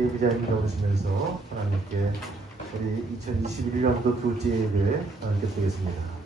예비자입니다 오시면서 하나님께 우리 2021년도 둘째 예배 하나님께 드리겠습니다.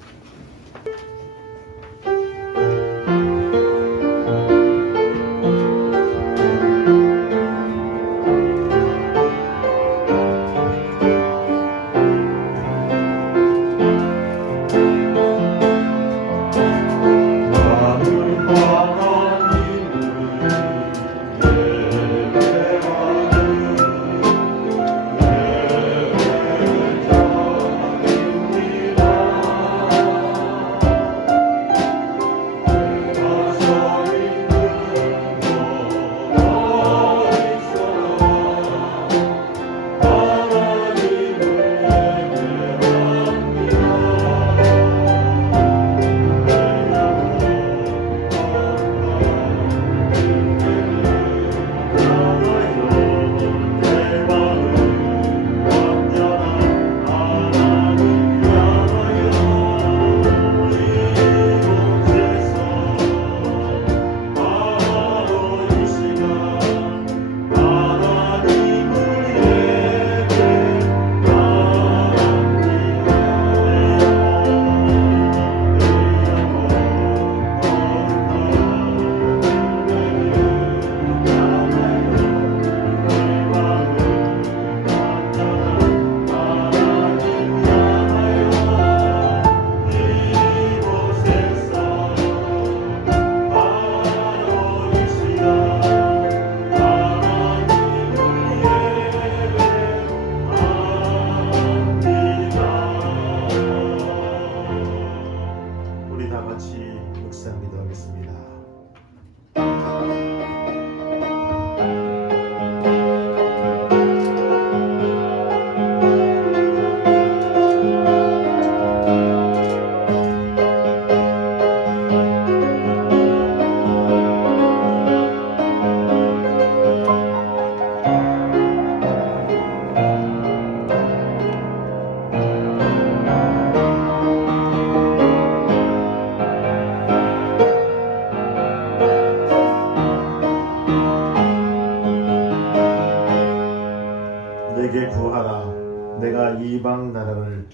내게 구하라. 내가 이방 나라를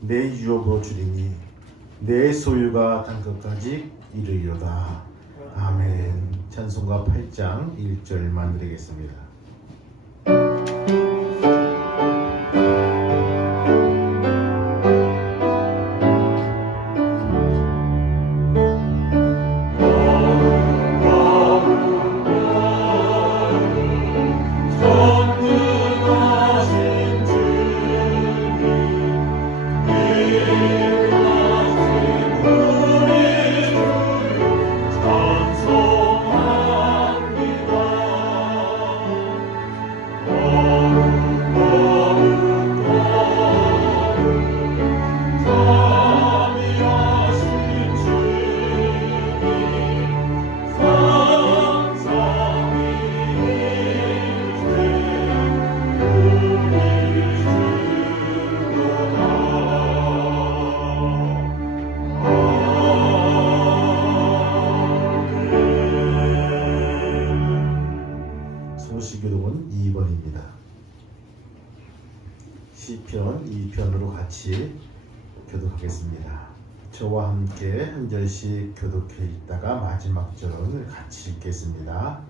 내 유업으로 주리니 내 소유가 땅끝까지 이르리로다. 아멘. 찬송가 8장 1절만 드리겠습니다. 소시교독은 2번입니다. 시편 2편으로 같이 교독하겠습니다. 저와 함께 한 절씩 교독해 있다가 마지막 절은 같이 읽겠습니다.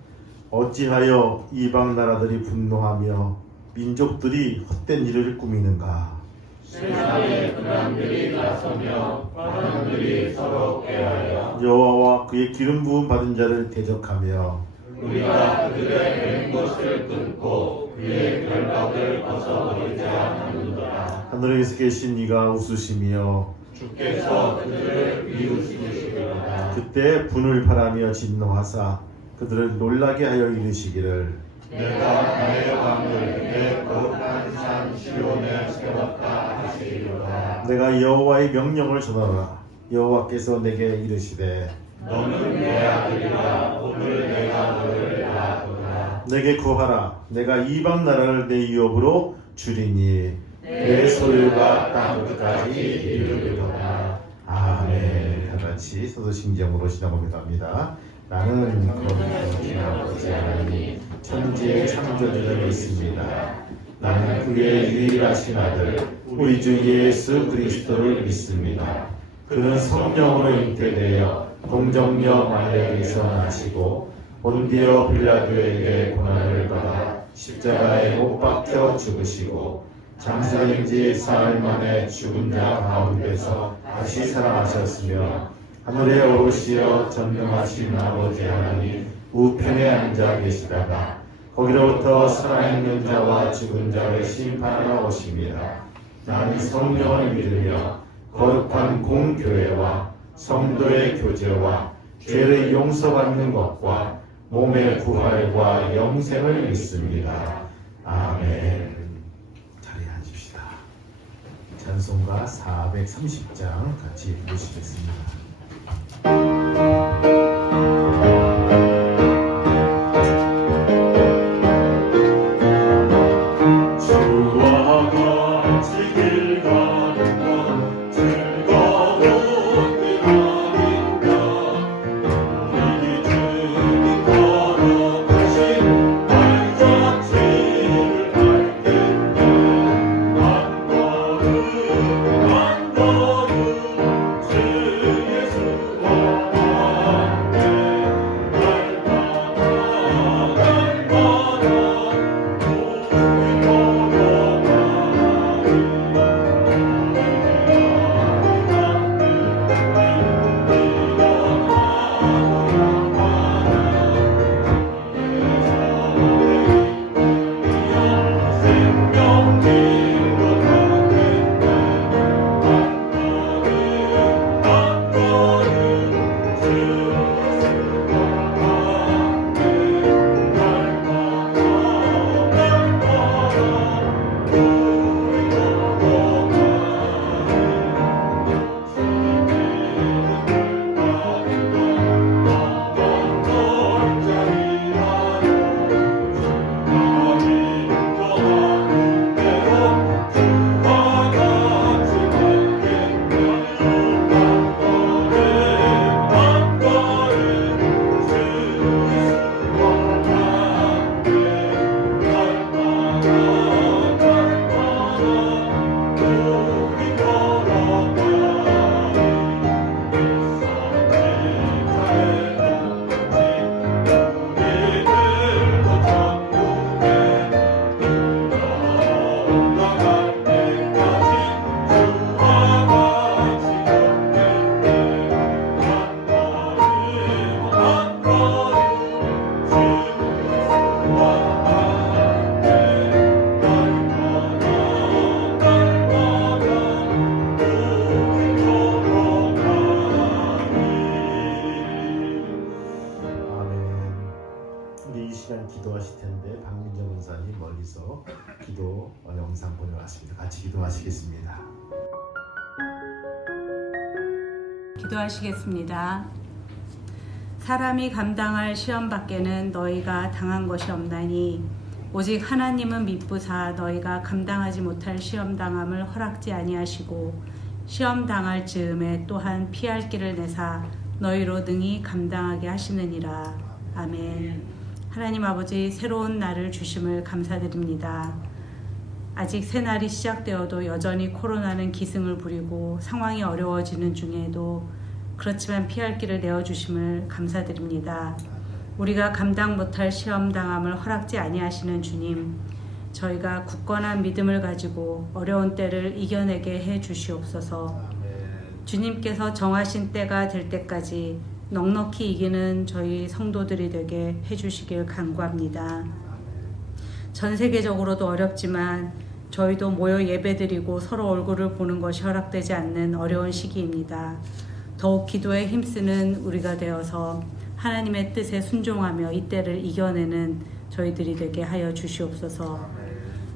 어찌하여 이방 나라들이 분노하며 민족들이 헛된 일을 꾸미는가? 세상의 군왕들이 나서며 관원들이 서로 꾀하여 여호와와 그의 기름 부음 받은 자를 대적하며 우리가 그들의 된 것을 끊고 그의 결박을 벗어버리자 하는도다. 하늘에서 계신 이가 웃으시며 주께서 그들을 비웃으시리로다. 그때 분을 바라며 진노하사 그들을 놀라게 하여 이르시기를 내가 나의 왕을 내 거룩한 산 시온에 세웠다 하시리로다. 내가 여호와의 명령을 전하라. 여호와께서 내게 이르시되 너는 내 아들이라. 오늘 내가 너를 낳았도다. 내게 구하라. 내가 이방 나라를 내 유업으로 주리니 내 소유가 땅 끝까지 이르리로다. 아멘. 다 같이 서도신경으로 시작합니다. 나는 거룩한 아버지 하나님 천지의 창조주를 믿습니다. 나는 그의 유일하신 아들 우리 주 예수 그리스도를 믿습니다. 그는 성령으로 잉태되어 동정녀 마리아에게서 나시고 본디오 빌라도에게 고난을 받아 십자가에 못 박혀 죽으시고 장사된 지 사흘 만에 죽은 자 가운데서 다시 살아나셨으며 하늘에 오르시어 전능하신 아버지 하나님 우편에 앉아 계시다가 거기로부터 살아있는 자와 죽은 자를 심판하러 오십니다. 나는 성령을 믿으며 거룩한 공교회와 성도의 교제와 죄를 용서받는 것과 몸의 부활과 영생을 믿습니다. 아멘. 자리에 앉읍시다. 찬송가 430장 같이 보시겠습니다. 기도하실 텐데 박민정 원사님 멀리서 기도 영상 보내왔습니다. 같이 기도하시겠습니다. 기도하시겠습니다. 사람이 감당할 시험 밖에는 너희가 당한 것이 없나니 오직 하나님은 미쁘사 너희가 감당하지 못할 시험 당함을 허락지 아니하시고 시험 당할 즈음에 또한 피할 길을 내사 너희로 능히 감당하게 하시느니라. 아멘. 하나님 아버지, 새로운 날을 주심을 감사드립니다. 아직 새 날이 시작되어도 여전히 코로나는 기승을 부리고 상황이 어려워지는 중에도 그렇지만 피할 길을 내어주심을 감사드립니다. 우리가 감당 못할 시험 당함을 허락지 아니하시는 주님, 저희가 굳건한 믿음을 가지고 어려운 때를 이겨내게 해 주시옵소서. 주님께서 정하신 때가 될 때까지 넉넉히 이기는 저희 성도들이 되게 해주시길 간구합니다. 전 세계적으로도 어렵지만 저희도 모여 예배드리고 서로 얼굴을 보는 것이 허락되지 않는 어려운 시기입니다. 더욱 기도에 힘쓰는 우리가 되어서 하나님의 뜻에 순종하며 이 때를 이겨내는 저희들이 되게 하여 주시옵소서.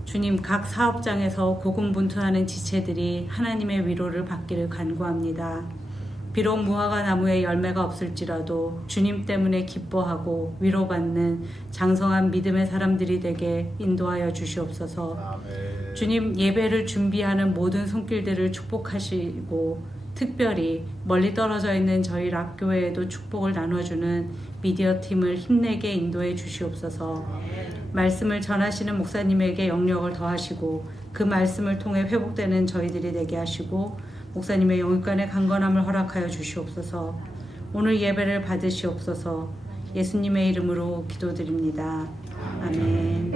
주님, 각 사업장에서 고군분투하는 지체들이 하나님의 위로를 받기를 간구합니다. 비록 무화과 나무에 열매가 없을지라도 주님 때문에 기뻐하고 위로받는 장성한 믿음의 사람들이 되게 인도하여 주시옵소서. 아멘. 주님, 예배를 준비하는 모든 손길들을 축복하시고 특별히 멀리 떨어져 있는 저희 락교회에도 축복을 나눠주는 미디어 팀을 힘내게 인도해 주시옵소서. 말씀을 전하시는 목사님에게 영력을 더하시고 그 말씀을 통해 회복되는 저희들이 되게 하시고 목사님의 영육간의 강건함을 허락하여 주시옵소서. 오늘 예배를 받으시옵소서. 예수님의 이름으로 기도드립니다. 아멘.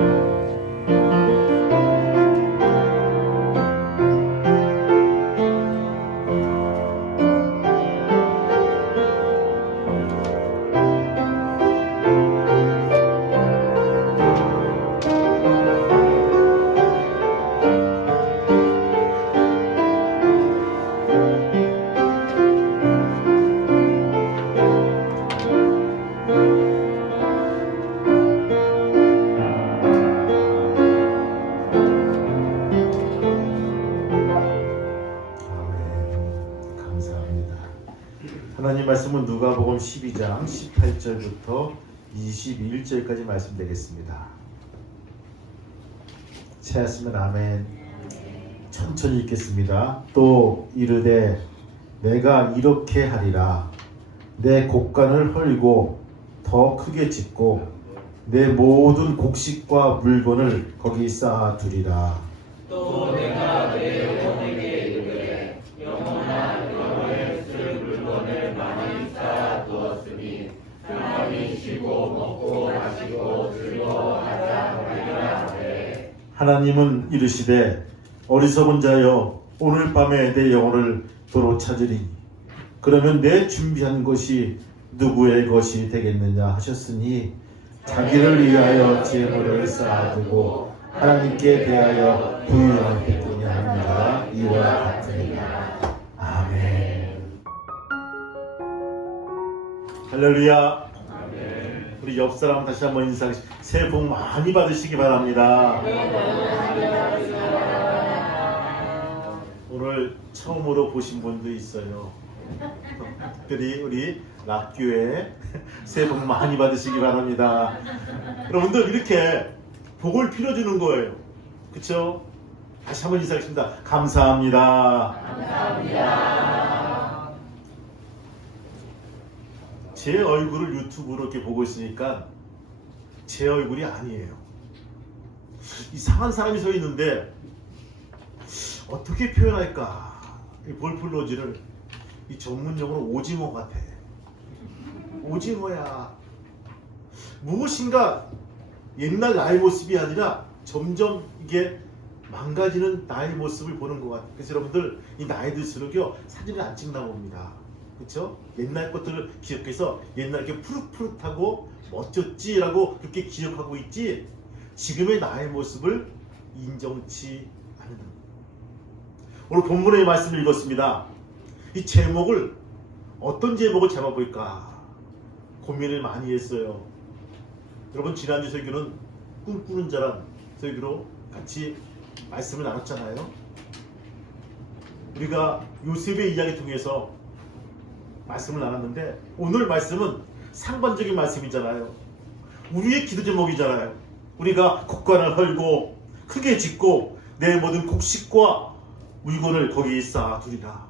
하나님 말씀은 누가복음 12장 18절부터 21절까지 말씀드리겠습니다. 찾았으면 아멘. 천천히 읽겠습니다. 또 이르되 내가 이렇게 하리라. 내 곡간을 헐고 더 크게 짓고 내 모든 곡식과 물건을 거기 쌓아두리라. 또 내가 내 영혼에게 이르되 영혼아 영혼을 쓸 물건을 많이 쌓아두었으니 평안히 쉬고 먹고 마시고 즐거워하자 하리라 하되 하나님은 이르시되 어리석은 자여 오늘 밤에 내 영혼을 도로 찾으리. 그러면 내 준비한 것이 누구의 것이 되겠느냐 하셨으니 자기를 위하여 재물을 쌓아두고 하나님께 대하여 부유하겠느냐 하는 자가 이와 같으니라. 아멘. 할렐루야. 아멘. 우리 옆 사람 다시 한번 인사하겠습니다. 새해 복 많이 받으시기 바랍니다. 오늘 처음으로 보신 분도 있어요. 특별히 우리 락교회 새해 복 많이 받으시기 바랍니다. 여러분들 이렇게 복을 빌어주는 거예요. 그쵸? 다시 한번 인사하겠습니다. 감사합니다. 감사합니다. 제 얼굴을 유튜브로 이렇게 보고 있으니까 제 얼굴이 아니에요. 이상한 사람이 서 있는데 어떻게 표현할까? 이 볼플로즈를 이 전문용어로 오징어 같아. 오징어야. 무엇인가 옛날 나의 모습이 아니라 점점 이게 망가지는 나의 모습을 보는 것 같아요. 그래서 여러분들 이 나이 들수록요 사진을 안 찍나 봅니다. 그렇죠? 옛날 것들을 기억해서 옛날 이렇게 푸릇푸릇하고 멋졌지라고 그렇게 기억하고 있지 지금의 나의 모습을 인정치 않는. 오늘 본문의 말씀을 읽었습니다. 이 제목을 어떤 제목을 잡아볼까 고민을 많이 했어요. 여러분 지난주 설교는 꿈꾸는 자란 설교로 같이 말씀을 나눴잖아요. 우리가 요셉의 이야기 통해서 말씀을 나눴는데 오늘 말씀은 상반적인 말씀이잖아요. 우리의 기도 제목이잖아요. 우리가 곡간을 헐고 크게 짓고 내 모든 곡식과 물건을 거기 쌓아두리라.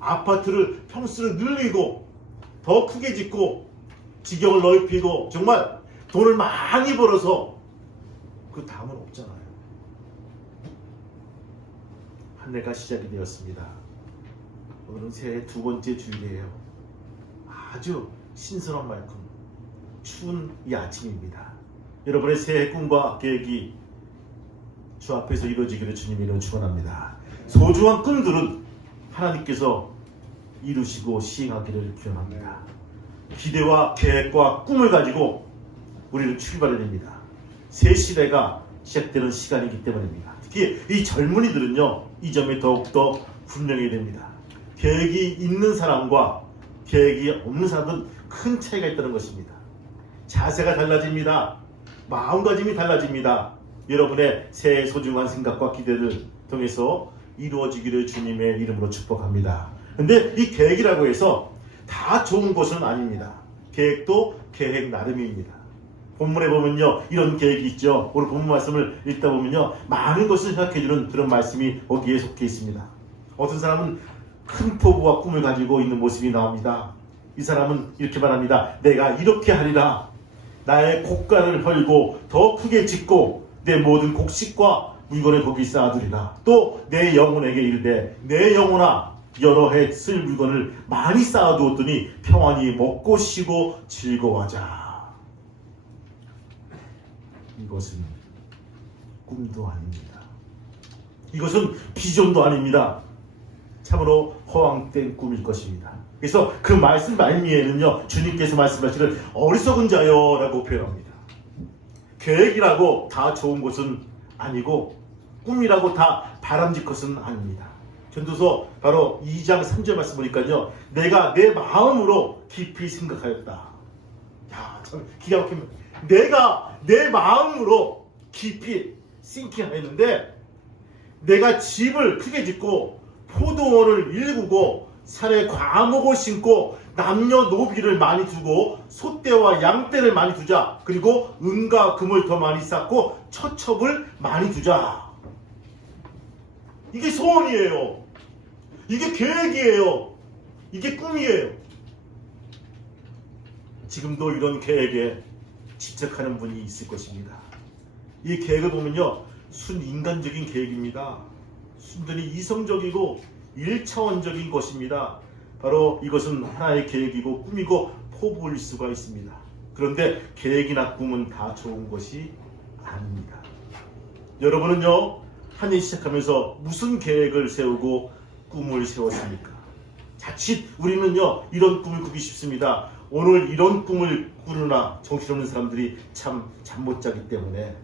아파트를 평수를 늘리고 더 크게 짓고 지경을 넓히고 정말 돈을 많이 벌어서 그 다음은 없잖아요. 한 해가 시작이 되었습니다. 오늘은 새해 두 번째 주일이에요. 아주 신선한 만큼 추운 이 아침입니다. 여러분의 새해 꿈과 계획이 주 앞에서 이루어지기를 주님 이름으로 축원합니다. 소중한 꿈들은 하나님께서 이루시고 시행하기를 기원합니다. 기대와 계획과 꿈을 가지고 우리는 출발해야 됩니다. 새 시대가 시작되는 시간이기 때문입니다. 특히 이 젊은이들은요 이 점이 더욱더 분명해야 됩니다. 계획이 있는 사람과 계획이 없는 사람은 큰 차이가 있다는 것입니다. 자세가 달라집니다. 마음가짐이 달라집니다. 여러분의 새해 소중한 생각과 기대를 통해서 이루어지기를 주님의 이름으로 축복합니다. 근데 이 계획이라고 해서 다 좋은 것은 아닙니다. 계획도 계획 나름입니다. 본문에 보면요 이런 계획이 있죠. 오늘 본문 말씀을 읽다 보면요 많은 것을 생각해주는 그런 말씀이 거기에 속해 있습니다. 어떤 사람은 큰 포부와 꿈을 가지고 있는 모습이 나옵니다. 이 사람은 이렇게 말합니다. 내가 이렇게 하리라. 나의 곡간을 헐고 더 크게 짓고 내 모든 곡식과 물건을 거기 쌓아두리라. 또 내 영혼에게 이르되 내 영혼아 여러 해 쓸 물건을 많이 쌓아두었더니 평안히 먹고 쉬고 즐거워하자. 이것은 꿈도 아닙니다. 이것은 비전도 아닙니다. 참으로 허황된 꿈일 것입니다. 그래서 그 말씀 말미에는요, 주님께서 말씀하시는 어리석은 자여 라고 표현합니다. 계획이라고 다 좋은 것은 아니고 꿈이라고 다 바람직 것은 아닙니다. 전도서 바로 2장 3절 말씀 보니까요, 내가 내 마음으로 깊이 생각하였다. 야, 참 기가 막힙니다. 내가 내 마음으로 깊이 싱킹하였는데, 내가 집을 크게 짓고 포도원을 일구고 산에 과목을 심고 남녀노비를 많이 두고 소떼와 양떼를 많이 두자. 그리고 은과 금을 더 많이 쌓고 처첩을 많이 두자. 이게 소원이에요. 이게 계획이에요. 이게 꿈이에요. 지금도 이런 계획에 집착하는 분이 있을 것입니다. 이 계획을 보면요, 순인간적인 계획입니다. 순전히 이성적이고 1차원적인 것입니다. 바로 이것은 하나의 계획이고 꿈이고 포부일 수가 있습니다. 그런데 계획이나 꿈은 다 좋은 것이 아닙니다. 여러분은요, 한 해 시작하면서 무슨 계획을 세우고 꿈을 세웠습니까? 자칫 우리는요, 이런 꿈을 꾸기 쉽습니다. 오늘 이런 꿈을 꾸느라 정신없는 사람들이 참 잠 못 자기 때문에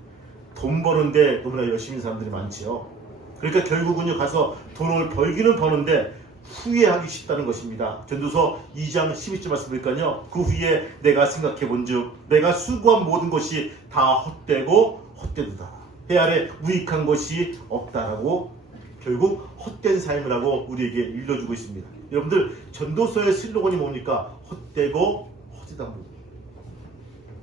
돈 버는데 너무나 열심히 사람들이 많지요. 그러니까 결국은요, 가서 돈을 벌기는 버는데 후회하기 쉽다는 것입니다. 전도서 2장 12절 말씀 보니까요, 그 후에 내가 생각해 본즉 내가 수고한 모든 것이 다 헛되고 헛되도다. 해 아래 유익한 것이 없다라고 결국 헛된 삶을 하고 우리에게 일러주고 있습니다. 여러분들, 전도서의 슬로건이 뭡니까? 헛되고 헛되다.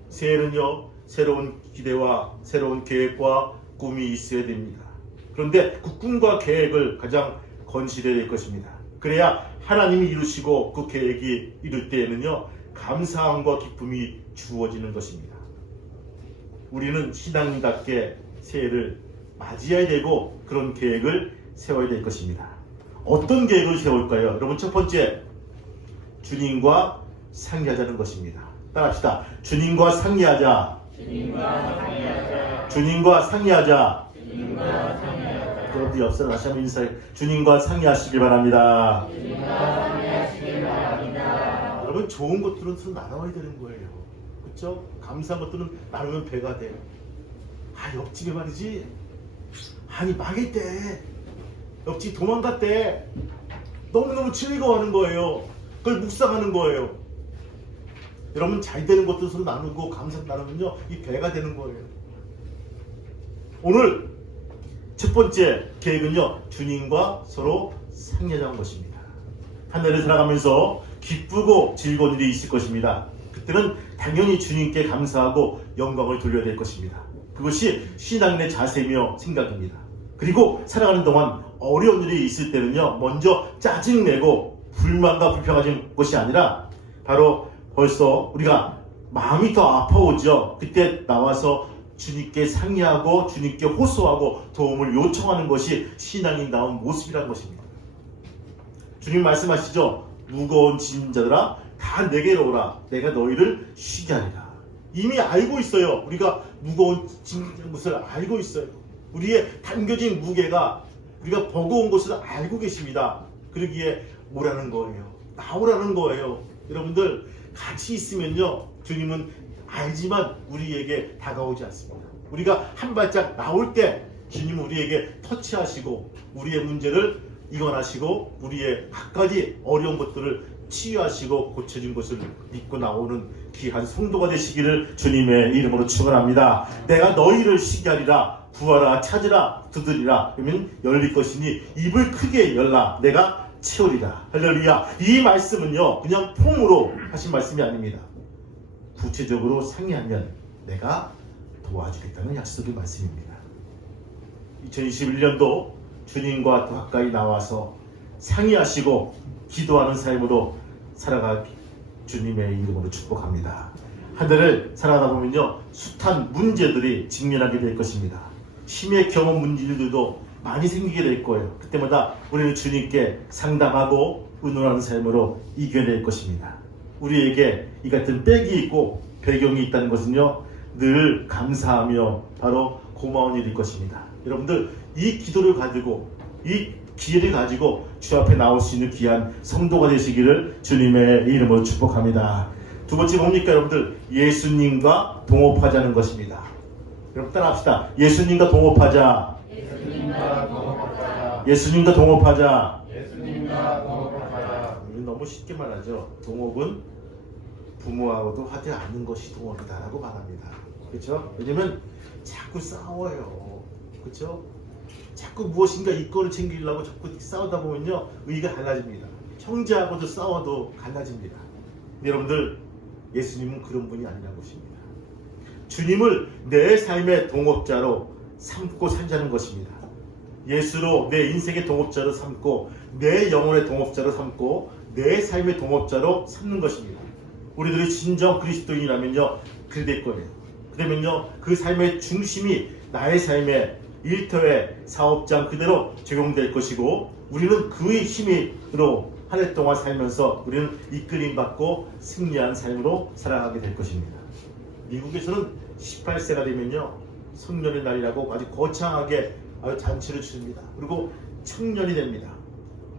새해는요, 새로운 기대와 새로운 계획과 꿈이 있어야 됩니다. 그런데 그 꿈과 계획을 가장 건실해야 될 것입니다. 그래야 하나님이 이루시고 그 계획이 이룰 때에는요, 감사함과 기쁨이 주어지는 것입니다. 우리는 신앙인답게 새해를 맞이해야 되고 그런 계획을 세워야 될 것입니다. 어떤 계획을 세울까요? 여러분, 첫 번째, 주님과 상의하자는 것입니다. 따라합시다. 주님과 상의하자. 주님과 상의하자. 여러분들 옆 사람 다시 한번 인사해. 주님과 상의하시길 바랍니다. 여러분, 좋은 것들은 서로 나눠야 되는 거예요. 그렇죠? 감사한 것들은 나누면 배가 돼요. 옆집에 말이지, 아니 망했대, 옆집 도망갔대, 너무너무 즐거워하는 거예요. 그걸 묵상하는 거예요. 여러분, 잘 되는 것도 서로 나누고 감사 나누면요, 이 배가 되는 거예요. 오늘 첫 번째 계획은요, 주님과 서로 상의하자는 것입니다. 한 해를 살아가면서 기쁘고 즐거운 일이 있을 것입니다. 그때는 당연히 주님께 감사하고 영광을 돌려야 될 것입니다. 그것이 신앙인의 자세며 생각입니다. 그리고 살아가는 동안 어려운 일이 있을 때는요, 먼저 짜증내고 불만과 불평하는 것이 아니라 바로 벌써 우리가 마음이 더 아파오죠. 그때 나와서 주님께 상의하고 주님께 호소하고 도움을 요청하는 것이 신앙인다운 모습이라는 것입니다. 주님 말씀하시죠. 무거운 짐진 자들아 다 내게로 오라. 내가 너희를 쉬게 하리라. 이미 알고 있어요. 우리가 무거운 짐진 것을 알고 있어요. 우리의 담겨진 무게가 우리가 버거운 것을 알고 계십니다. 그러기에 오라는 거예요. 나오라는 거예요. 여러분들, 같이 있으면요, 주님은 알지만 우리에게 다가오지 않습니다. 우리가 한 발짝 나올 때 주님은 우리에게 터치하시고 우리의 문제를 이관하시고 우리의 갖가지 어려운 것들을 치유하시고 고쳐진 것을 믿고 나오는 귀한 성도가 되시기를 주님의 이름으로 축원합니다. 내가 너희를 쉬게 하리라. 구하라, 찾으라, 두드리라. 그러면 열릴 것이니 입을 크게 열라. 내가 채우리라. 할렐루야. 이 말씀은요, 그냥 폼으로 하신 말씀이 아닙니다. 구체적으로 상의하면 내가 도와주겠다는 약속의 말씀입니다. 2021년도 주님과 더 가까이 나와서 상의하시고 기도하는 삶으로 살아가기 주님의 이름으로 축복합니다. 한 해를 살아가다 보면요, 숱한 문제들이 직면하게 될 것입니다. 힘의 경험 문제들도 많이 생기게 될 거예요. 그때마다 우리는 주님께 상담하고 의논하는 삶으로 이겨낼 것입니다. 우리에게 이 같은 백이 있고 배경이 있다는 것은요, 늘 감사하며 바로 고마운 일일 것입니다. 여러분들, 이 기도를 가지고, 이 기회를 가지고 주 앞에 나올 수 있는 귀한 성도가 되시기를 주님의 이름으로 축복합니다. 두 번째 뭡니까, 여러분들? 예수님과 동업하자는 것입니다. 여러분 따라합시다. 예수님과 동업하자. 예수님과 동업하자. 너무 쉽게 말하죠. 동업은 부모하고도 하지 않는 것이 동업이다라고 말합니다. 그렇죠? 왜냐면 자꾸 싸워요. 그렇죠? 자꾸 무엇인가 이권을 챙기려고 자꾸 싸우다 보면요, 의가 갈라집니다. 형제하고도 싸워도 갈라집니다. 여러분들, 예수님은 그런 분이 아니라고 하십니다. 주님을 내 삶의 동업자로 삼고 살자는 것입니다. 예수로 내 인생의 동업자로 삼고 내 영혼의 동업자로 삼고 내 삶의 동업자로 삼는 것입니다. 우리들이 진정 그리스도인이라면요, 그래 될 거예요. 그러면요, 그 삶의 중심이 나의 삶의 일터의 사업장 그대로 적용될 것이고, 우리는 그의 힘으로 한 해 동안 살면서 우리는 이끌림 받고 승리한 삶으로 살아가게 될 것입니다. 미국에서는 18세가 되면요, 성년의 날이라고 아주 거창하게 아주 잔치를 치릅니다. 그리고 청년이 됩니다.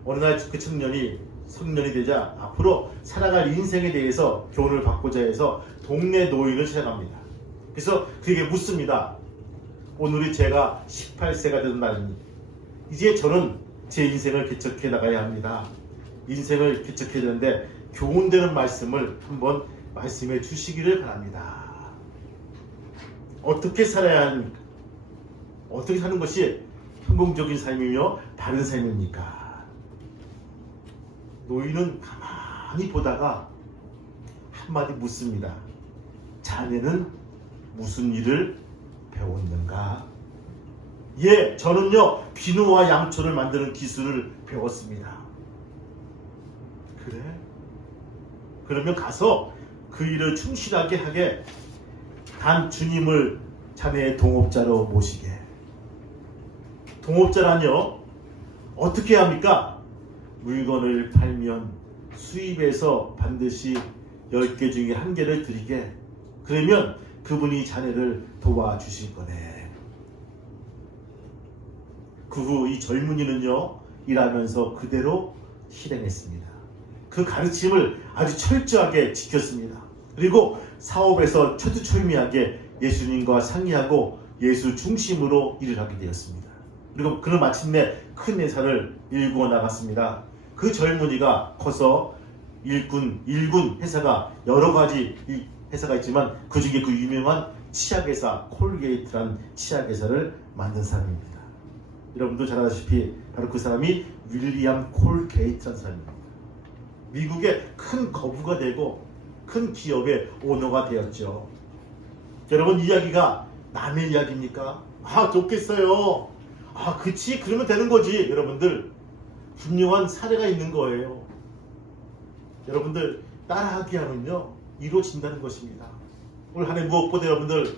어느 날 그 청년이 성년이 되자 앞으로 살아갈 인생에 대해서 교훈을 받고자 해서 동네 노인을 찾아갑니다. 그래서 그에게 묻습니다. 오늘이 제가 18세가 되는 날입니다. 이제 저는 제 인생을 개척해 나가야 합니다. 인생을 개척해야 되는데 교훈되는 말씀을 한번 말씀해 주시기를 바랍니다. 어떻게 살아야 합니까? 어떻게 사는 것이 성공적인 삶이며 바른 삶입니까? 노인은 가만히 보다가 한마디 묻습니다. 자네는 무슨 일을 배웠는가? 예, 저는요, 비누와 양초를 만드는 기술을 배웠습니다. 그래? 그러면 가서 그 일을 충실하게 하게, 단 주님을 자네의 동업자로 모시게. 동업자라뇨? 어떻게 합니까? 물건을 팔면 수입에서 반드시 10개 중에 1개를 드리게. 그러면 그분이 자네를 도와주실 거네. 그 후 이 젊은이는요, 일하면서 그대로 실행했습니다. 그 가르침을 아주 철저하게 지켰습니다. 그리고 사업에서 철두철미하게 예수님과 상의하고 예수 중심으로 일을 하게 되었습니다. 그리고 그는 마침내 큰 회사를 일구어 나갔습니다. 그 젊은이가 커서 일군 회사가 여러 가지 회사가 있지만 그 중에 그 유명한 치약회사 콜게이트란 치약회사를 만든 사람입니다. 여러분도 잘 아다시피 바로 그 사람이 윌리엄 콜게이트라는 사람입니다. 미국의 큰 거부가 되고 큰 기업의 오너가 되었죠. 여러분, 이야기가 남의 이야기입니까? 아, 좋겠어요. 아, 그치, 그러면 되는 거지. 여러분들, 분명한 사례가 있는 거예요. 여러분들, 따라하기 하면요, 이루어진다는 것입니다. 올 한 해 무엇보다 여러분들,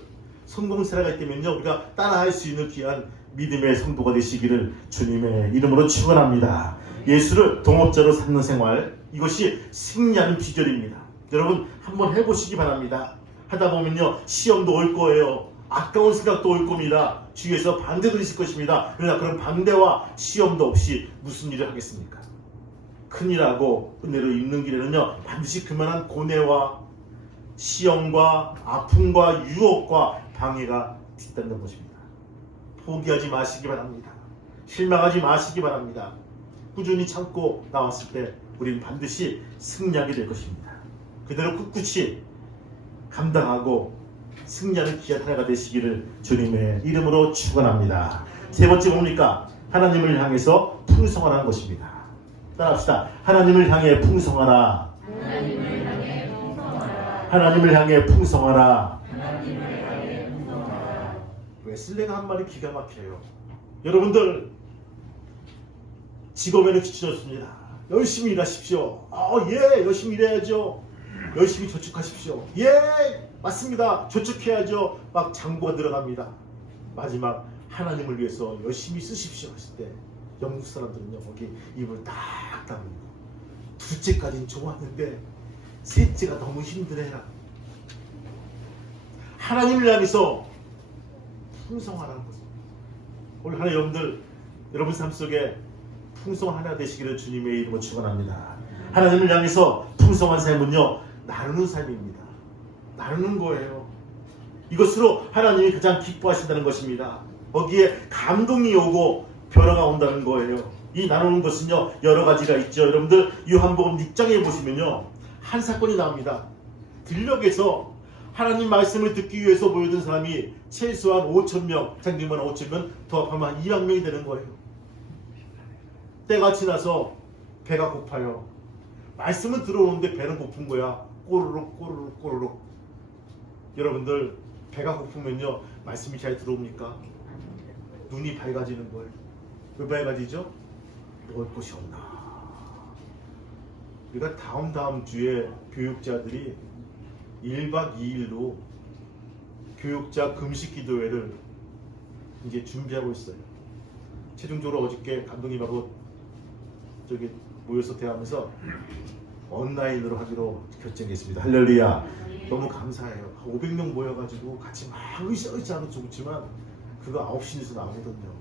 성공 사례가 있다면요, 우리가 따라할 수 있는 귀한 믿음의 성도가 되시기를 주님의 이름으로 축원합니다. 예수를 동업자로 삼는 생활, 이것이 승리하는 비결입니다. 여러분, 한번 해보시기 바랍니다. 하다 보면요, 시험도 올 거예요. 아까운 생각도 올 겁니다. 주위에서 반대도 있을 것입니다. 그러나 그런 반대와 시험도 없이 무슨 일을 하겠습니까? 큰일하고 은혜로 입는 길에는요, 반드시 그만한 고뇌와 시험과 아픔과 유혹과 방해가 있다는 것입니다. 포기하지 마시기 바랍니다. 실망하지 마시기 바랍니다. 꾸준히 참고 나왔을 때 우리는 반드시 승리하게 될 것입니다. 그대로 꿋꿋이 감당하고 승리하는 귀한 한 해가 되시기를 주님의 이름으로 축원합니다. 세 번째 뭡니까? 하나님을 향해서 풍성하라는 것입니다. 따라합시다. 하나님을 향해 풍성하라. 하나님을 향해 풍성하라. 하나님을 향해 풍성하라. 하나님을 향해 풍성하라. 웨슬레가 한 말이 기가 막혀요. 여러분들, 직업에는 지쳐졌습니다. 열심히 일하십시오. 예, 열심히 일해야죠. 열심히 저축하십시오. 예, 맞습니다. 저축해야죠. 막 장부가 들어갑니다. 마지막 하나님을 위해서 열심히 쓰십시오 했을 때 영국 사람들은요 거기 입을 딱 다물고 둘째까지는 좋았는데 셋째가 너무 힘들어요. 하나님을 향해서 풍성하라는 거죠. 오늘 하나 여러분 삶 속에 풍성한 하나 되시기를 주님의 이름으로 축원합니다. 하나님을 향해서 풍성한 삶은요 나누는 삶입니다. 나누는 거예요. 이것으로 하나님이 가장 기뻐하신다는 것입니다. 거기에 감동이 오고 변화가 온다는 거예요. 이 나누는 것은요 여러 가지가 있죠. 여러분들 요한복음 6장에 보시면요 한 사건이 나옵니다. 들녘에서 하나님 말씀을 듣기 위해서 모여든 사람이 최소한 5,000명, 장님만 5,000명, 더 합하면 한 2만 명이 되는 거예요. 때가 지나서 배가 고파요. 말씀은 들어오는데 배는 고픈 거야. 꼬르륵 꼬르륵 꼬르륵. 여러분들 배가 고프면요 말씀이 잘 들어옵니까? 눈이 밝아지는 거예요. 왜 밝아지죠? 먹을 것이 없나. 우리가 다음 주에 교육자들이 1박 2일로 교육자 금식 기도회를 이제 준비하고 있어요. 최종적으로 어저께 감독님하고 저기 모여서 대화하면서 온라인으로 하기로 결정했습니다. 할렐루야. 너무 감사해요. 500명 모여가지고 같이 막 으쌰으쌰하면 좋지만 그거 9시 뉴스 나오거든요.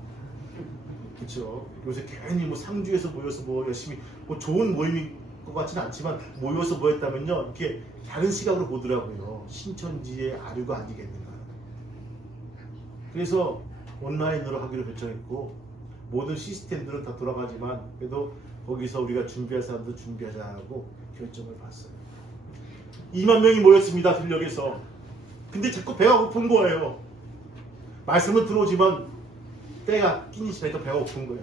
그렇죠? 요새 괜히 뭐 상주에서 모여서 뭐 열심히 뭐 좋은 모임인 것 같지는 않지만 모여서 모였다면요 이렇게 다른 시각으로 보더라고요. 신천지의 아류가 아니겠는가. 그래서 온라인으로 하기로 결정했고 모든 시스템들은 다 돌아가지만 그래도 거기서 우리가 준비할 사람도 준비하자 하고 결정을 봤어요. 2만 명이 모였습니다. 들녘에서. 근데 자꾸 배가 고픈 거예요. 말씀은 들어오지만 때가 끼니 지나니까 배가 고픈 거야.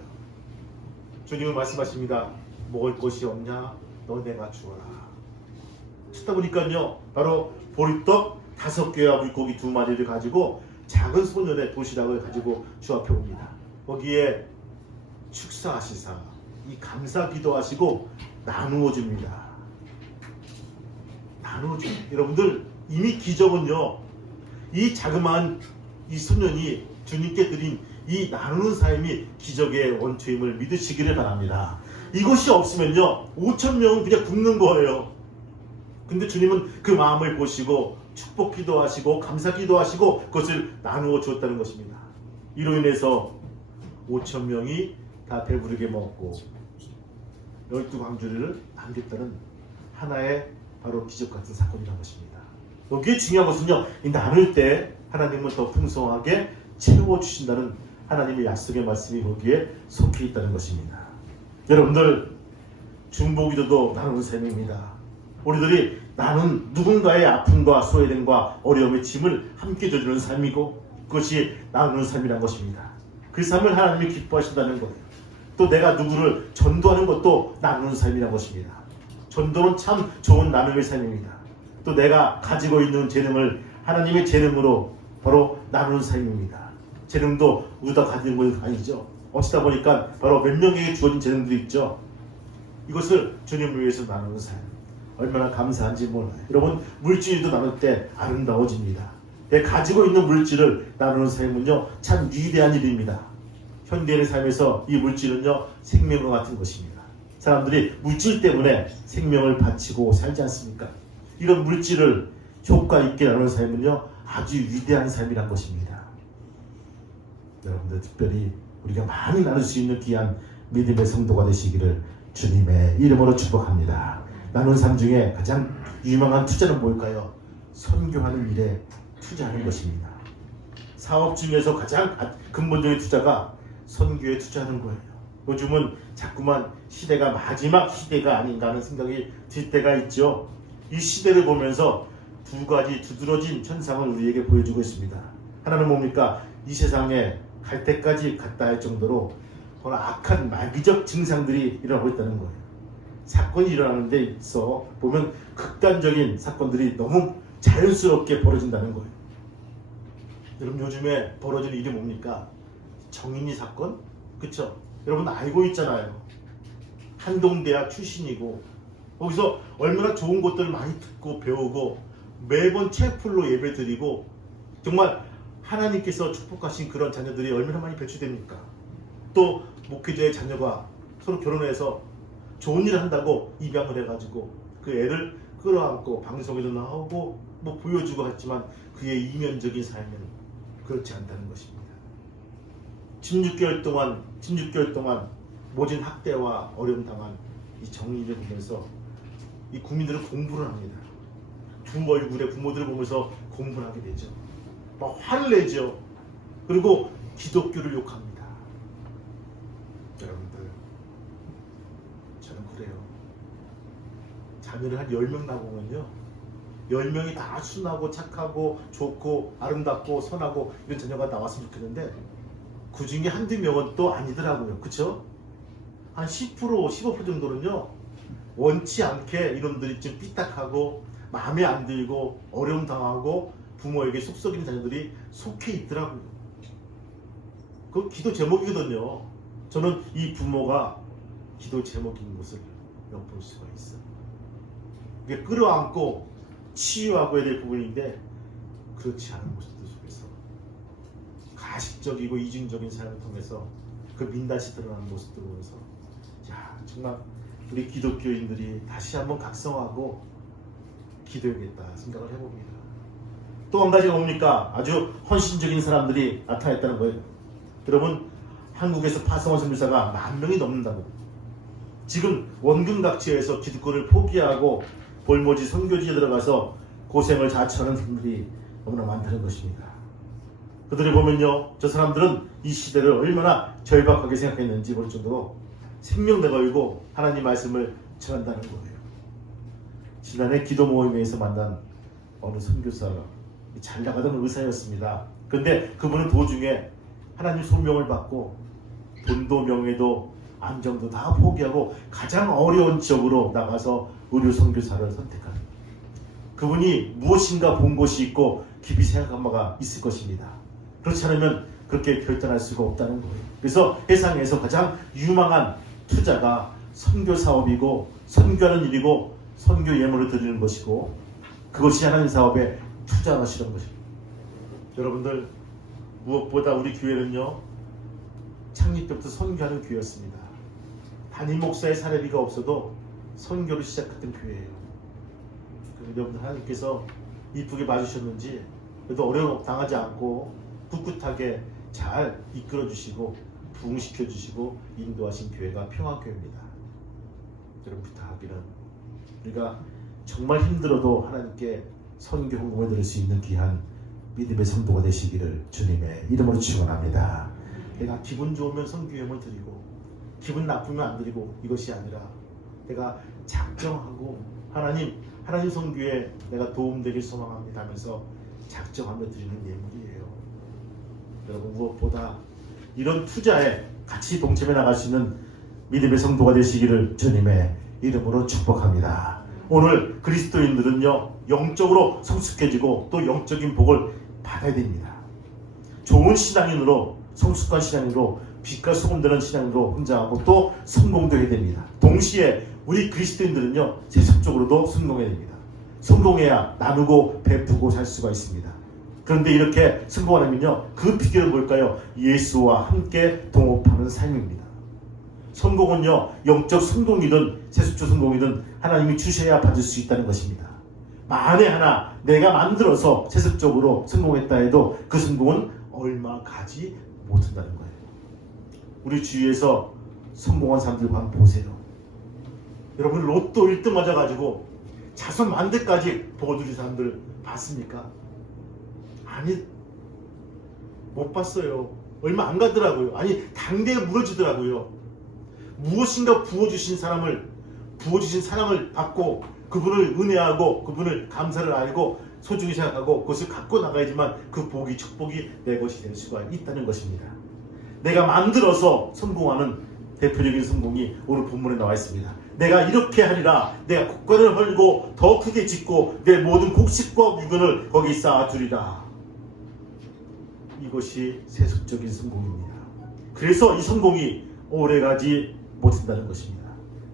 주님은 말씀하십니다. 먹을 것이 없냐? 너 내가 주어라. 찾다 보니까요 바로 보리떡 5개와 물고기 2마리를 가지고 작은 소년의 도시락을 가지고 주 앞에 옵니다. 거기에 축사하시사 이 감사 기도하시고 나누어 줍니다. 나누어 줍니다. 여러분들 이미 기적은요 이 자그마한 이 소년이 주님께 드린 이 나누는 삶이 기적의 원초임을 믿으시기를 바랍니다. 이것이 없으면요 5,000명은 그냥 굶는 거예요. 근데 주님은 그 마음을 보시고 축복 기도하시고 감사 기도하시고 그것을 나누어 주었다는 것입니다. 이로 인해서 5,000명이 다 배부르게 먹고 12광주리를 남겼다는 하나의 바로 기적 같은 사건이라는 것입니다. 여기에 중요한 것은요 이 나눌 때 하나님은 더 풍성하게 채워주신다는 하나님의 약속의 말씀이 거기에 속해 있다는 것입니다. 여러분들 중보기도도 나누는 삶입니다. 우리들이 나는 누군가의 아픔과 소외됨과 어려움의 짐을 함께 져주는 삶이고 그것이 나누는 삶이라는 것입니다. 그 삶을 하나님이 기뻐하신다는 거예요. 또 내가 누구를 전도하는 것도 나누는 삶이라는 것입니다. 전도는 참 좋은 나눔의 삶입니다. 또 내가 가지고 있는 재능을 하나님의 재능으로 바로 나누는 삶입니다. 재능도 우리가 가지는 건 아니죠. 어쩌다 보니까 바로 몇 명에게 주어진 재능들이 있죠. 이것을 주님을 위해서 나누는 삶. 얼마나 감사한지 몰라요. 여러분 물질도 나눌 때 아름다워집니다. 내가 가지고 있는 물질을 나누는 삶은요 참 위대한 일입니다. 현대인의 삶에서 이 물질은요 생명과 같은 것입니다. 사람들이 물질 때문에 생명을 바치고 살지 않습니까? 이런 물질을 효과 있게 나누는 삶은요 아주 위대한 삶이란 것입니다. 여러분들 특별히 우리가 많이 나눌 수 있는 귀한 믿음의 성도가 되시기를 주님의 이름으로 축복합니다. 나누는 삶 중에 가장 유명한 투자는 뭘까요? 선교하는 일에 투자하는 것입니다. 사업 중에서 가장 근본적인 투자가 선교에 투자하는 거예요. 요즘은 자꾸만 시대가 마지막 시대가 아닌가 하는 생각이 들 때가 있죠. 이 시대를 보면서 두 가지 두드러진 현상을 우리에게 보여주고 있습니다. 하나는 뭡니까? 이 세상에 갈 때까지 갔다 할 정도로 악한 마귀적 증상들이 일어나고 있다는 거예요. 사건이 일어나는 데 있어 보면 극단적인 사건들이 너무 자연스럽게 벌어진다는 거예요. 여러분 요즘에 벌어지는 일이 뭡니까? 정인이 사건? 그쵸? 여러분 알고 있잖아요. 한동대학 출신이고 거기서 얼마나 좋은 것들을 많이 듣고 배우고 매번 책풀로 예배드리고 정말 하나님께서 축복하신 그런 자녀들이 얼마나 많이 배출됩니까? 또 목회자의 자녀가 서로 결혼해서 좋은 일을 한다고 입양을 해가지고 그 애를 끌어안고 방송에도 나오고 뭐 보여주고 했지만 그의 이면적인 삶은 그렇지 않다는 것입니다. 16개월 동안 모진 학대와 어려움 당한 이 정의를 보면서 이 국민들은 공부를 합니다. 두 얼굴의 부모들을 보면서 공부를 하게 되죠. 막 화를 내죠. 그리고 기독교를 욕합니다. 여러분들, 저는 그래요. 자녀를 한 10명 낳으면요, 10명이 다 순하고 착하고 좋고 아름답고 선하고 이런 자녀가 나왔으면 좋겠는데 그 중에 한두 명은 또 아니더라고요. 그쵸? 한 10%, 15% 정도는요, 원치 않게 이놈들이 좀 삐딱하고 마음에 안 들고 어려움 당하고 부모에게 속썩이는 자녀들이 속해 있더라고요. 그 기도 제목이거든요. 저는 이 부모가 기도 제목인 것을 엿볼 수가 있어요. 이게 끌어안고 치유하고 해야 될 부분인데 그렇지 않은 모습들 속에서 가식적이고 이중적인 삶을 통해서 그 민낯이 드러나는 모습들을 보면서 야, 정말 우리 기독교인들이 다시 한번 각성하고 기도해야겠다 생각을 해봅니다. 또 한 가지가 뭡니까? 아주 헌신적인 사람들이 나타났다는 거예요. 여러분, 한국에서 파송한 선교사가 10,000명이 넘는다고. 지금 원근각지에서 기득권을 포기하고 볼모지 선교지에 들어가서 고생을 자처하는 분들이 너무나 많다는 것입니다. 그들을 보면요, 저 사람들은 이 시대를 얼마나 절박하게 생각했는지 볼 정도로 생명을 걸고 하나님 말씀을 전한다는 거예요. 지난해 기도 모임에서 만난 어느 선교사가 잘 나가던 의사였습니다. 그런데 그분은 도중에 하나님 소명을 받고 돈도 명예도 안정도 다 포기하고 가장 어려운 지역으로 나가서 의료 선교사를 선택합니다. 그분이 무엇인가 본 것이 있고 깊이 생각한 바가 있을 것입니다. 그렇지 않으면 그렇게 결단할 수가 없다는 거예요. 그래서 세상에서 가장 유망한 투자가 선교 사업이고 선교하는 일이고 선교 예물을 드리는 것이고 그것이 하나님 사업에 투자하시는 것입니다. 여러분들, 무엇보다 우리 교회는요, 창립 때부터 선교하는 교회였습니다. 담임 목사의 사례비가 없어도 선교를 시작했던 교회예요. 여러분들, 하나님께서 이쁘게 봐주셨는지 그래도 어려움 당하지 않고 꿋꿋하게 잘 이끌어주시고 부흥시켜주시고 인도하신 교회가 평화교회입니다. 여러분, 부탁하기는 우리가 정말 힘들어도 하나님께 선교 헌금을 드릴 수 있는 귀한 믿음의 성도가 되시기를 주님의 이름으로 축원합니다. 내가 기분 좋으면 선교예물 드리고 기분 나쁘면 안 드리고 이것이 아니라 내가 작정하고 하나님 선교에 내가 도움되길 소망합니다 하면서 작정하며 드리는 예물이에요. 여러분, 무엇보다 이런 투자에 같이 동참해 나갈 수 있는 믿음의 성도가 되시기를 주님의 이름으로 축복합니다. 오늘 그리스도인들은요, 영적으로 성숙해지고 또 영적인 복을 받아야 됩니다. 좋은 신앙인으로, 성숙한 신앙인으로, 빛과 소금 되는 신앙인으로 혼자하고 또 성공도 해야 됩니다. 동시에 우리 그리스도인들은요, 세속적으로도 성공해야 됩니다. 성공해야 나누고 베푸고 살 수가 있습니다. 그런데 이렇게 성공하려면요, 그 비결은 뭘까요? 예수와 함께 동업하는 삶입니다. 성공은요, 영적 성공이든 세속적 성공이든 하나님이 주셔야 받을 수 있다는 것입니다. 만에 하나 내가 만들어서 세속적으로 성공했다 해도 그 성공은 얼마 가지 못한다는 거예요. 우리 주위에서 성공한 사람들 한번 보세요. 여러분, 로또 1등 맞아가지고 자손 만대까지 보여주는 사람들 봤습니까? 아니, 못 봤어요. 얼마 안 가더라고요. 아니, 당대에 무너지더라고요. 무엇인가 부어주신 사람을, 부어주신 사랑을 받고 그분을 은혜하고 그분을 감사를 알고 소중히 생각하고 그것을 갖고 나가야지만 그 복이, 축복이 내 것이 될 수가 있다는 것입니다. 내가 만들어서 성공하는 대표적인 성공이 오늘 본문에 나와 있습니다. 내가 이렇게 하리라. 내가 국가를 헐고 더 크게 짓고 내 모든 곡식과 유근을 거기 쌓아두리라. 이것이 세속적인 성공입니다. 그래서 이 성공이 오래가지 못한다는 것입니다.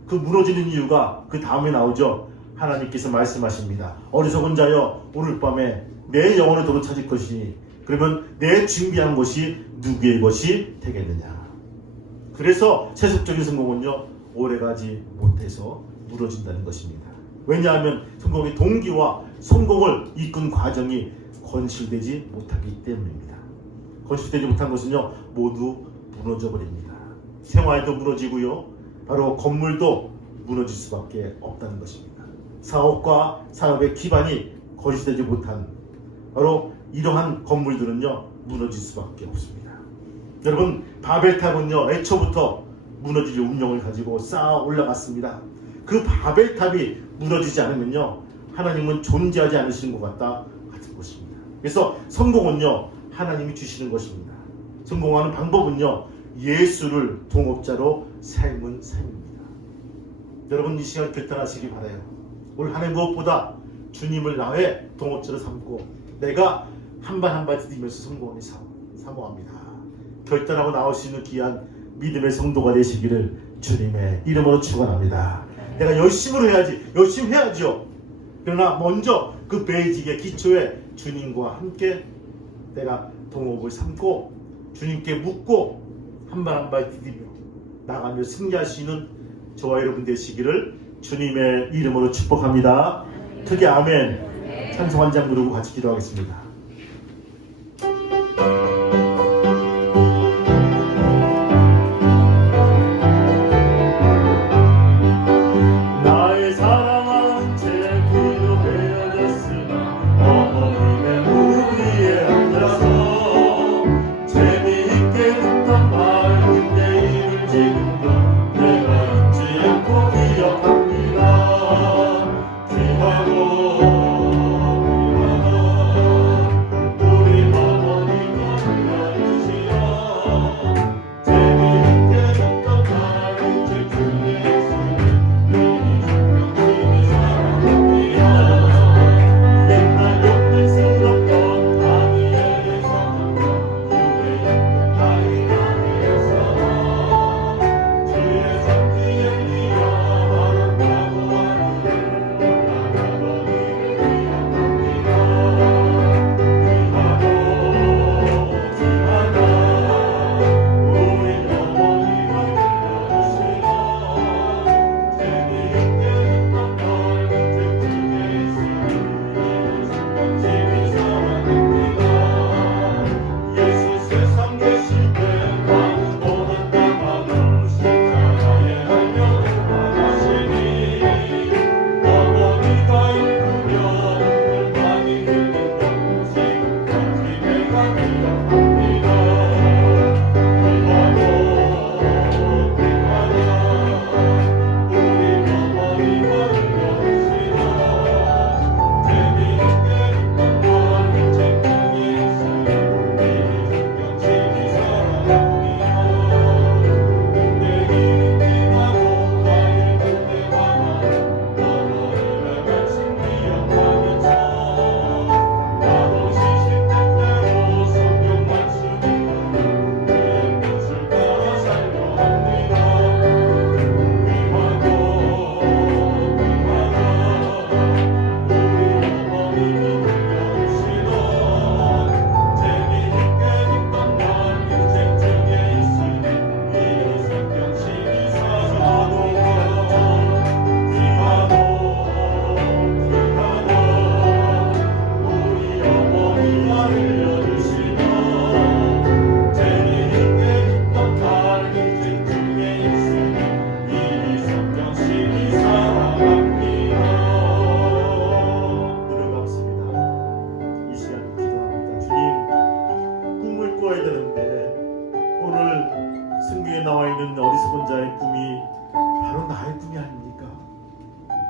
그 무너지는 이유가 그 다음에 나오죠. 하나님께서 말씀하십니다. 어리석은 자여, 오늘 밤에 내 영혼을 도로 찾을 것이니 그러면 내 준비한 것이 누구의 것이 되겠느냐. 그래서 세속적인 성공은요, 오래가지 못해서 무너진다는 것입니다. 왜냐하면 성공의 동기와 성공을 이끈 과정이 건실되지 못하기 때문입니다. 건실되지 못한 것은요, 모두 무너져 버립니다. 생활도 무너지고요, 바로 건물도 무너질 수밖에 없다는 것입니다. 사업과 사업의 기반이 건실되지 못한 바로 이러한 건물들은요, 무너질 수밖에 없습니다. 여러분, 바벨탑은요, 애초부터 무너질 운명을 가지고 쌓아 올라갔습니다. 그 바벨탑이 무너지지 않으면요, 하나님은 존재하지 않으시는 것 같은 것입니다. 그래서 성공은요, 하나님이 주시는 것입니다. 성공하는 방법은요, 예수를 동업자로 삶은 삶입니다. 여러분, 이 시간 결단하시기 바라요. 올 한 해 무엇보다 주님을 나의 동업자로 삼고 내가 한 발 한 발 디디면서 성공하기 사모합니다. 결단하고 나올 수 있는 귀한 믿음의 성도가 되시기를 주님의 이름으로 축원합니다. 내가 열심으로 해야지, 열심히 해야죠. 그러나 먼저 그 베이직의 기초에 주님과 함께 내가 동업을 삼고 주님께 묻고 한 발 한 발 디디며 나가며 승리할 수 있는 저와 여러분 되시기를 주님의 이름으로 축복합니다. 크게 아멘. 찬송 한 장 부르고 같이 기도하겠습니다. 나의 사랑은 제 귀로 베어졌으나 어머님의 무릎 위에 앉아서 재미있게 듣던 말 그때 일을 지금도 내가 잊지 않고 기억합니다. 귀하고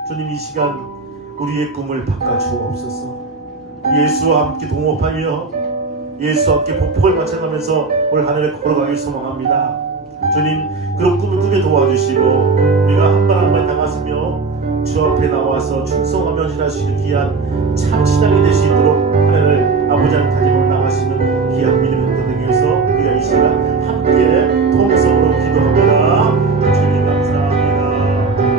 주님, 이 시간 우리의 꿈을 바꿔주옵소서. 예수와 함께 동업하며 예수와 함께 복복을 맞춰가면서 올 한 해를 걸어가길 소망합니다. 주님, 그런 꿈을 꾸게 도와주시고 우리가 한 발 한 발 다가서며 주 앞에 나와서 충성하며 지나시는 귀한 참 신앙이 될 수 있도록 한 해를 아버지 하나님 다짐으로 나가시는 귀한 믿음의 형제 되기 위해서 우리가 이 시간 함께 통성으로 기도합니다. 주님 감사합니다.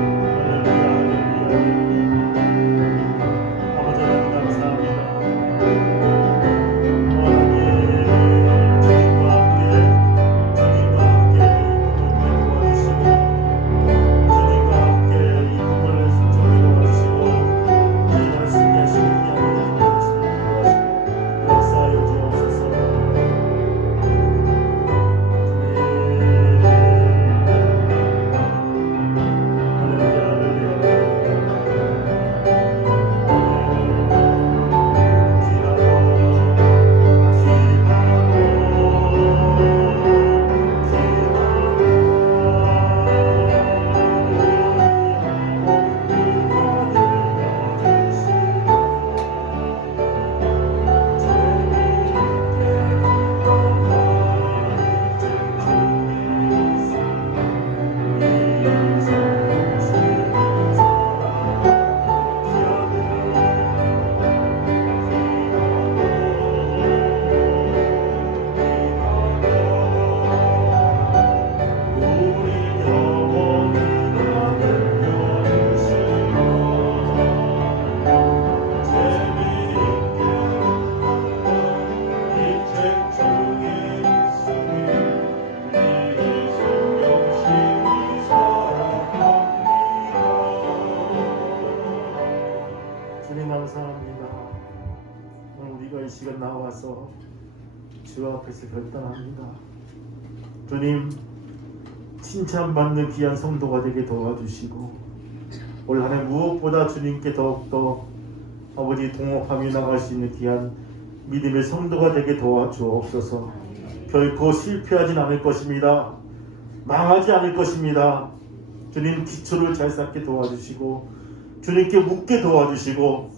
주 앞에서 결단합니다. 주님, 칭찬받는 귀한 성도가 되게 도와주시고 올 한 해 무엇보다 주님께 더욱더 아버지 동업하며 나갈 수 있는 귀한 믿음의 성도가 되게 도와주옵소서. 결코 실패하진 않을 것입니다. 망하지 않을 것입니다. 주님 기초를 잘 쌓게 도와주시고 주님께 묻게 도와주시고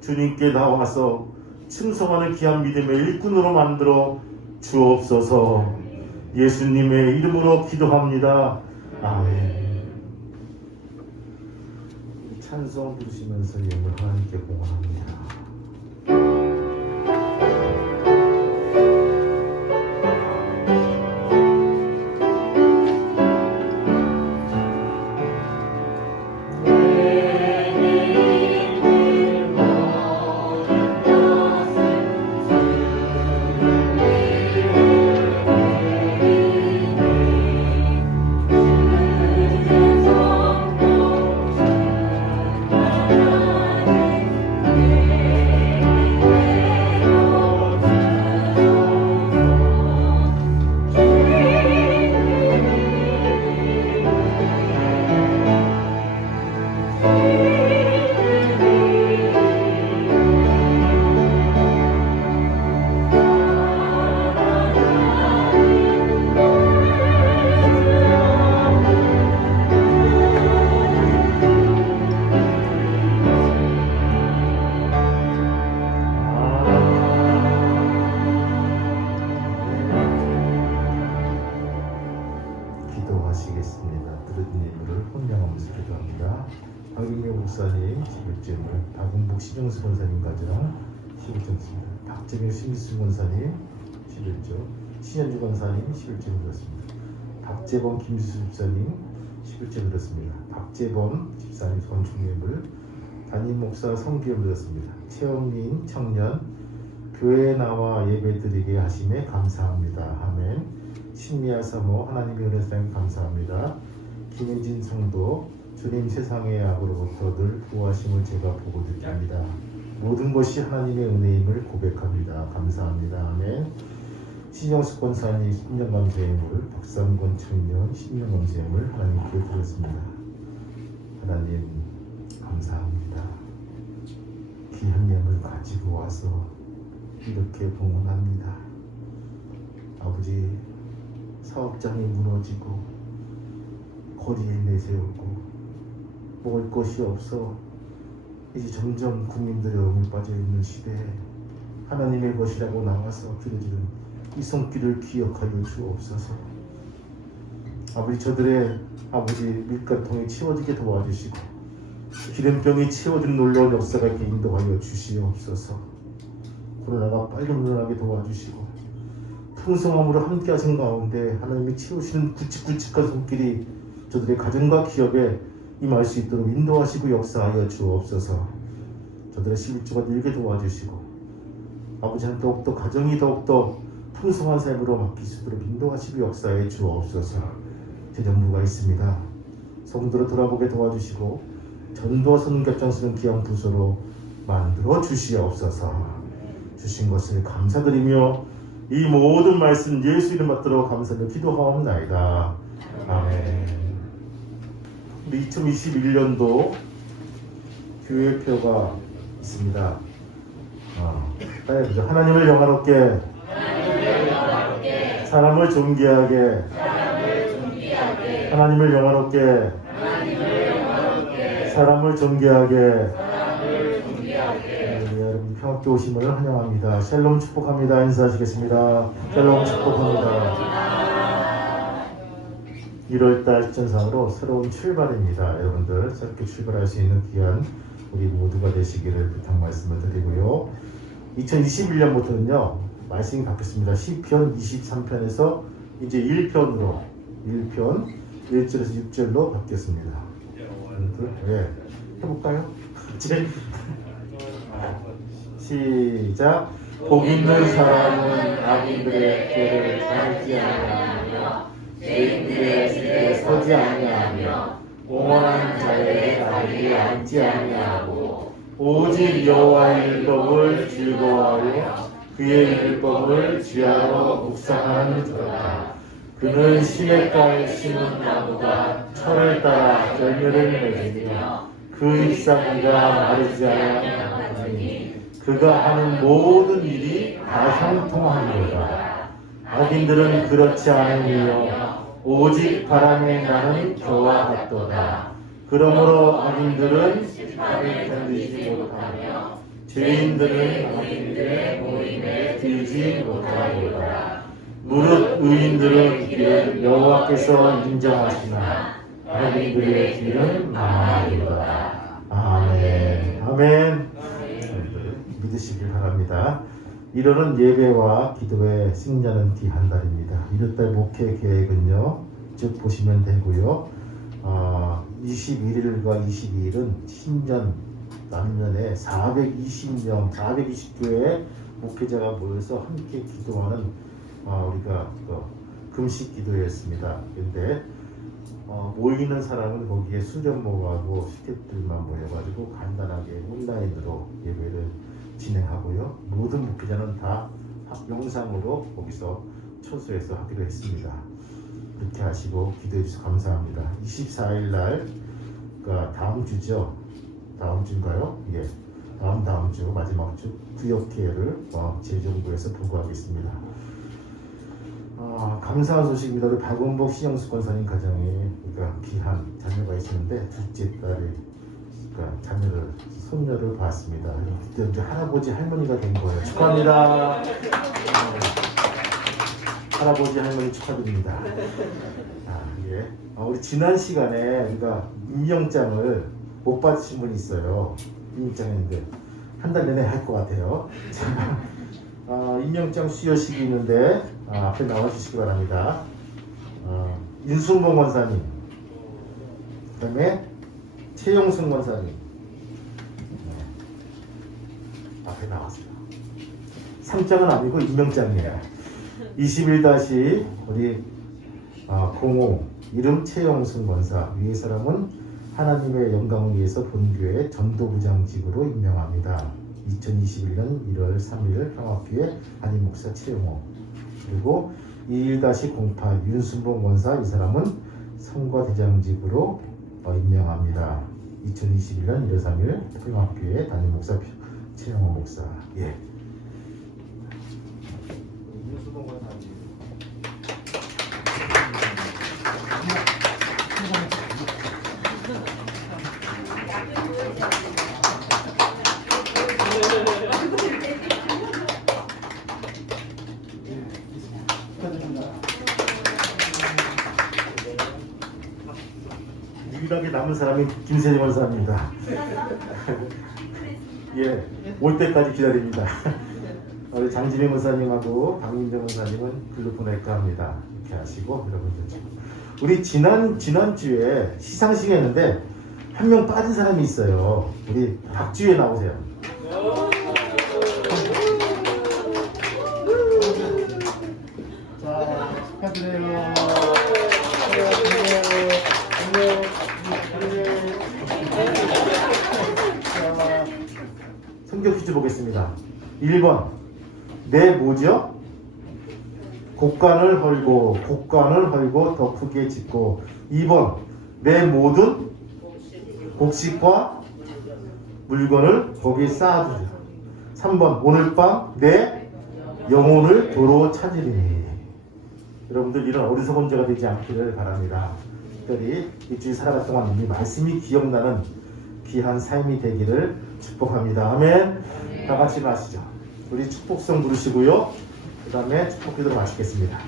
주님께 나와서 충성하는 귀한 믿음의 일꾼으로 만들어 주옵소서. 예수님의 이름으로 기도합니다. 아멘. 찬송 부르시면서 예물 하나님께 공헌합니다. 기도하시겠습니다. 드린 예물을 혼명하면서 기도합니다. 박윤명 목사님 11제물, 박은복 신영수 권사님 가정 11제입니다. 박재명 신기수 권사님 11조, 신현주 권사님 11제물 드렸습니다. 박재범 김수수 집사님 11제물 드렸습니다. 박재범 집사님 건축예물, 담임 목사 성기예물 드렸습니다. 최원민 청년, 교회에 나와 예배드리게 하심에 감사합니다. 아멘. 신미아 사모 하나님의 은혜 사랑 감사합니다. 김혜진 성도, 주님 세상의 악으로부터 늘 구하심을 제가 보고 느낍니다. 모든 것이 하나님의 은혜임을 고백합니다. 감사합니다. 아멘. 신영수 권사님 10년 감사예물, 박상권 청년 10년 감사예물 하나님께 드렸습니다. 하나님 감사합니다. 귀한 예물 가지고 와서 이렇게 봉헌합니다. 아버지, 사업장이 무너지고 거리에 내세우고 먹을 것이 없어 이제 점점 국민들의 어음이 빠져있는 시대에 하나님의 것이라고 나와서 드려지는 이 손길을 기억하여 주옵소서. 아버지, 저들의 아버지 밀가통이 채워지게 도와주시고 기름병이 채워진 놀라운 역사가 있게 인도하여 주시옵소서. 코로나가 빨리 물러나게 도와주시고 풍성함으로 함께 하신 가운데 하나님이 채우시는 굵직굵직한 손길이 저들의 가정과 기업에 임할 수 있도록 인도하시고 역사하여 주옵소서. 저들의 11조가 늘게 도와주시고 아버지는 더욱더 가정이 더욱더 풍성한 삶으로 맡길 수 있도록 인도하시고 역사해 주옵소서. 재정부가 있습니다. 성도로 돌아보게 도와주시고 전도와 선교장스러운 귀한 부서로 만들어 주시옵소서. 주신 것을 감사드리며 이 모든 말씀 예수 이름 받들어 감사하며 기도하옵나이다. 아멘. 우리 2021년도 교회표가 있습니다. 하나님을 영화롭게, 사람을 존귀하게, 하나님을 영화롭게, 사람을 존귀하게. 여러분 평화롭게 오심을 환영합니다. 샬롬 축복합니다. 인사하시겠습니다. 샬롬 축복합니다. 1월달 전상으로 새로운 출발입니다. 여러분들 새롭게 출발할 수 있는 귀한 우리 모두가 되시기를 부탁 말씀을 드리고요. 2021년부터는요 말씀이 바뀌었습니다. 시편 23편에서 이제 1편으로 1편 1절에서 6절로 바뀌었습니다. 여러분들 해볼까요? 시작. 복 있는 사람은 악인들의 죄를 살지 아니하며 죄인들의 집에 서지 아니하며 공헌한 자의 자리에 앉지 아니하고 오직 여호와의 율법을 즐거워하여 그의 율법을 지하로 묵상하는 자다. 그는 시냇가에 심은 나무가 철을 따라 열매를 맺으며 그 잎사귀가 마르지 아니하니 그가 하는 모든 일이 다 형통하리로다. 악인들은 그렇지 않으며 오직 바람에 나는 겨와 같도다. 그러므로 악인들은 시pad을 견디지 못하며 죄인들은 악인들의 모임에 들지 못하리로다. 무릇 의인들의 길은 여호와께서 인정하시나 악인들의 길은 망하리로다. 아멘. 아멘. 믿으시길 바랍니다. 1월은 예배와 기도의 승자는 뒤 한 달입니다. 1월달 목회 계획은요, 쭉 보시면 되고요. 21일과 22일은 신년 남년에 420명, 420교회 목회자가 모여서 함께 기도하는 우리가 금식 기도였습니다. 그런데 모이는 사람은 거기에 수련목하고 스태프들만 모여가지고 간단하게 온라인으로 예배를 진행하고요. 모든 목회자는 다 영상으로 거기서 초소해서 하기로 했습니다. 그렇게 하시고 기도해 주셔서 감사합니다. 24일 날, 그러니까 다음 주죠. 다음 주인가요? 예. 다음 주 마지막 주 구역회를 재정부에서 보고하겠습니다. 감사한 소식입니다. 우리 박원복 신영숙 권사님 가정에 그러니까 귀한 자녀가 있었는데 둘째 딸이 그러니까 자녀를 손녀를 봤습니다. 그때 이제 할아버지 할머니가 된 거예요. 축하합니다. 할아버지 할머니 축하드립니다. 예. 우리 지난 시간에 우리가 임명장을 못 받으신 분이 있어요. 임명장인데 한 달 내내 할 것 같아요. 임명장 수여식이 있는데 앞에 나와주시기 바랍니다. 윤순봉 권사님, 그 다음에 최용승 권사님, 앞에 나왔어요. 상장은 아니고 임명장이에요. 21- 우리 05 이름 최용승 권사, 위의 사람은 하나님의 영광을 위해서 본교회 전도부장직으로 임명합니다. 2021년 1월 3일 평화교회 담임 목사 최용호. 그리고 21-08 윤순봉 권사, 이 사람은 성과대장직으로 임명합니다. 2021년 1월 3일 평화교회 담임 목사 최용호 목사. 예. 윤순봉 권사님. 유일하게 남은 사람이 김세정 권사입니다. 예, 올 때까지 기다립니다. 우리 장지명 권사님하고 박민정 권사님은 글로 보낼까 합니다. 이렇게 하시고 여러분들 우리 지난주에 시상식 했는데 한 명 빠진 사람이 있어요. 우리 박주에 나오세요. 자, 축하드려요. 성경 퀴즈 보겠습니다. 1번 내 뭐죠? 곡간을 헐고 더 크게 짓고. 2번 내 모든 곡식과 물건을 거기에 쌓아두자. 3번 오늘 밤 내 영혼을 도로 찾으리니. 여러분들 이런 어리석은 자가 되지 않기를 바랍니다. 특별히 일주일 살아갈 동안 이 말씀이 기억나는 귀한 삶이 되기를 축복합니다. 아멘. 다 같이 마시죠. 우리 축복성 부르시고요. 그 다음에 축복기도로 마시겠습니다.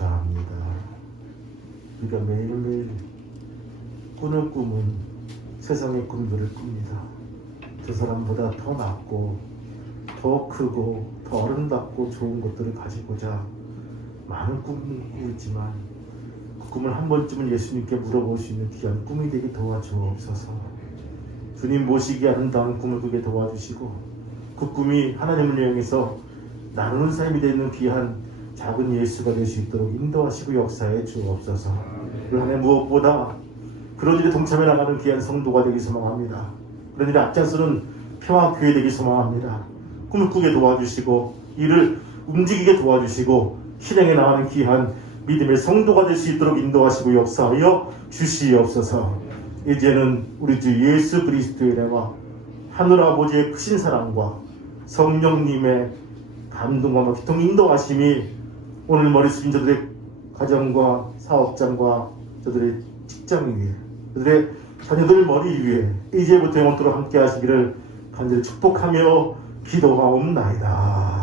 감사합니다. 우리가 매일매일 꾸는 꿈은 세상의 꿈들을 꿉니다. 저 사람보다 더 낫고 더 크고 더 아름답고 좋은 것들을 가지고자 많은 꿈을 꾸고 있지만 그 꿈을 한 번쯤은 예수님께 물어볼 수 있는 귀한 꿈이 되게 도와주옵소서. 주님 모시기 아름다운 꿈을 꾸게 도와주시고 그 꿈이 하나님을 향해서 나누는 삶이 되는 귀한 작은 예수가 될 수 있도록 인도하시고 역사해 주옵소서. 올 한해 무엇보다 그런 일에 동참해 나가는 귀한 성도가 되기 소망합니다. 그런 일에 앞장서는 평화교회 되기 소망합니다. 꿈을 꾸게 도와주시고 이를 움직이게 도와주시고 실행해 나가는 귀한 믿음의 성도가 될 수 있도록 인도하시고 역사하여 주시옵소서. 이제는 우리 주 예수 그리스도의 은혜와 하늘 아버지의 크신 사랑과 성령님의 감동과 기통 인도하심이 오늘 머리 숙인 저들의 가정과 사업장과 저들의 직장 위에 그들의 자녀들 머리 위에 이제부터 영원토록 함께 하시기를 간절히 축복하며 기도하옵나이다.